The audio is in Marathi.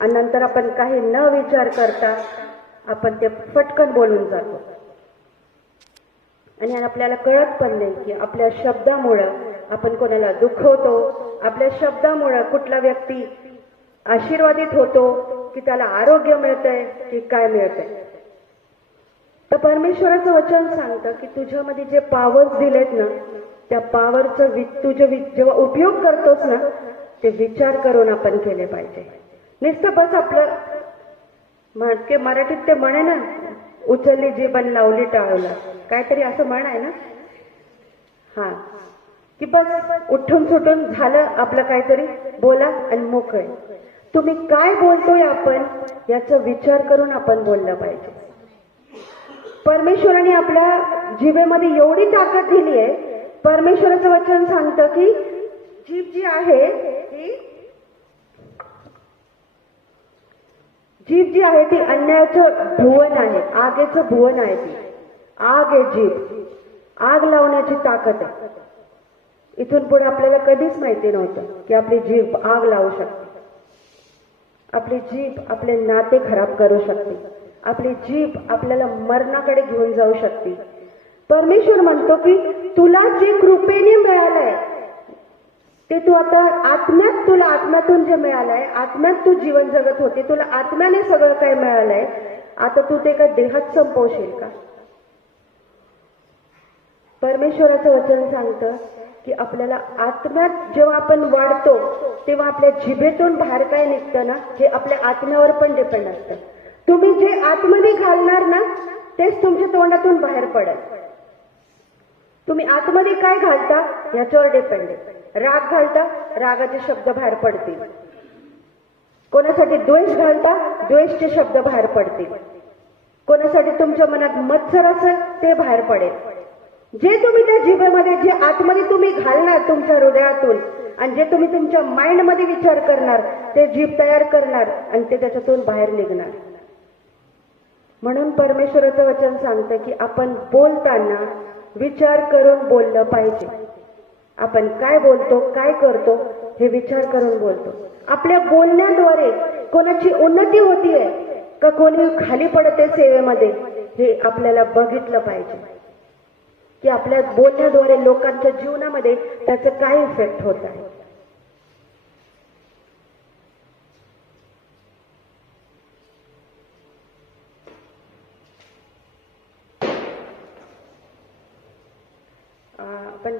आणि नंतर आपण काही न विचार करता आपण ते फटकन बोलून जातो आणि आपल्याला कळत पण नाही की आपल्या शब्दामुळं आपण कोणाला दुखवतो, आपल्या शब्दामुळं कुठला व्यक्ती आशीर्वादित होतो की त्याला आरोग्य मिळतंय की काय मिळतंय. तर परमेश्वराचं वचन सांगतं की तुझ्यामध्ये जे पॉवर्स दिलेत ना, त्या पॉवरचं जेव्हा उपयोग करतोस ना, ते विचार करून आपण केले पाहिजे. नुसतं बस आपलं मराठीत ते म्हणे ना, उचलली जीभ आणि लावली टाळूला, काहीतरी असं म्हण आहे ना. हा, की बस उठून सुटून झालं आपलं, काहीतरी बोला आणि मोकळे. तुम्ही काय बोलतोय आपण याचा विचार करून आपण बोललं पाहिजे. परमेश्वराने आपल्या जिभेमध्ये एवढी ताकद दिली आहे. परमेश्वराचं वचन सांगतं की जीभ जी आहे ती अन्यायाचं भुवन आहे, आगेचं भुवन आहे. ती आग आहे जीभ, आग लावण्याची ताकद आहे. इथून पुढे आपल्याला कधीच माहिती नव्हतं की आपली जीभ आग लावू शकते. आपली जीभ आपले नाते खराब करू शकते. आपली जीभ आपल्याला मरणाकडे घेऊन जाऊ शकते. परमेश्वर म्हणतो की तुला जे कृपेने मिळालंय ते तू आता तुला आत्म्यातून जे मिळालंय, आत्म्यात तू जीवन जगत होते, तुला आत्म्याने सगळं काय मिळालंय, आता तू ते का देहात संपवशील का? परमेश्वराचं वचन सांगतं की आपल्याला आत्म्यात जेव्हा आपण वाढतो तेव्हा आपल्या जिभेतून बाहेर काय निघतं ना, हे आपल्या आत्म्यावर पण डिपेंड असतं. तुम्ही जे आतमध्ये घालणार ना, तेच तुमच्या तोंडातून बाहेर पडेल. तुम्ही आतमध्ये काय घालता याच्यावर डिपेंड आहे. राग घालता, रागाचे शब्द बाहेर पडतील. कोणासाठी द्वेष घालता, द्वेषचे शब्द बाहेर पडतील. कोणासाठी तुमच्या मनात मत्सर असेल ते बाहेर पडेल. जे तुम्ही त्या जिभेमध्ये, जे आतमध्ये तुम्ही घालणार तुमच्या हृदयातून, आणि जे तुम्ही तुमच्या माइंडमध्ये विचार करणार, ते जीभ तयार करणार आणि ते त्याच्यातून बाहेर निघणार. म्हणून परमेश्वराचं वचन सांगतं की आपण बोलताना विचार करून बोललं पाहिजे. आपण काय बोलतो, काय करतो हे विचार करून बोलतो. आपल्या बोलण्याद्वारे कोणाची उन्नती होतीये का कोणी खाली पडते सेवेमध्ये, हे आपल्याला बघितलं पाहिजे. की आपल्या बोलण्याद्वारे लोकांच्या जीवनामध्ये त्याचं काय इफेक्ट होत आहे. आपण